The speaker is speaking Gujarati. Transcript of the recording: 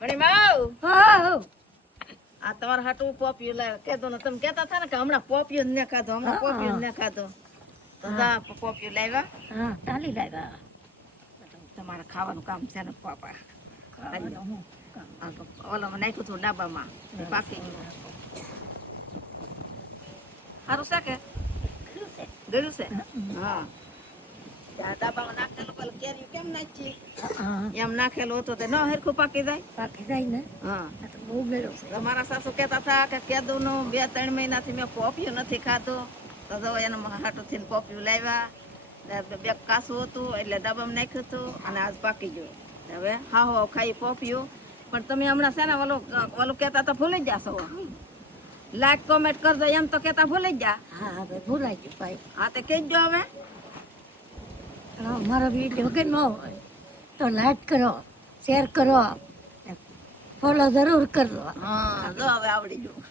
ઘણી માવ હા આ તમારા હાટું પોપિયું લાવ્યા કેતો ને તમે કહેતા હતા ને કે હમણાં પોપિયું ને ખાધો હમણાં પોપિયું ને ખાધો તો જા પોપિયું લાવ્યા હા ચાલી લાગ્યા તમારે ખાવાનું કામ છે ને પાપા ખાવાનું હું કામ. ઓલામાં નાખ્યું હતું ડાબામાં પાકી ગયું સારું છે કે શું છે? ગળ્યું છે હા ત્યાં ડાબામાં નાખેલું પેલું કેરી કેમ નાખી હા એમ નાખેલું હતું તે ન હરખું પાકી જાય પાકી જાય ને હા આ તો બહુ ગળ્યો છે તમારા સાસુ કહેતા હતા કે કેદુનું 2-3 મહિનાથી મેં પોપિયું નથી ખાધું તો જો એના હાટુથી પોપિયું લાવ્યા ને બે કાસું હતું એટલે ડબ્બામાં નાખ્યું હતું અને આજ પાકી ગયું હવે હા ખાઈ પોપિયું પણ તમે હમણાં છે ને ઓલું કહેતા તો ભૂલી જ જાશો લાઈક કોમેન્ટ કરજો એમ તો કહેતા ભૂલી જ જા હા હવે ભૂલાઈ ગયું ભાઈ હા તે કહેજો હવે મારો વિડીયો ગમ્યો હોય તો લાઈક કરો શેર કરો ફોલો જરૂર કરજો હા જો હવે આવડી ગયું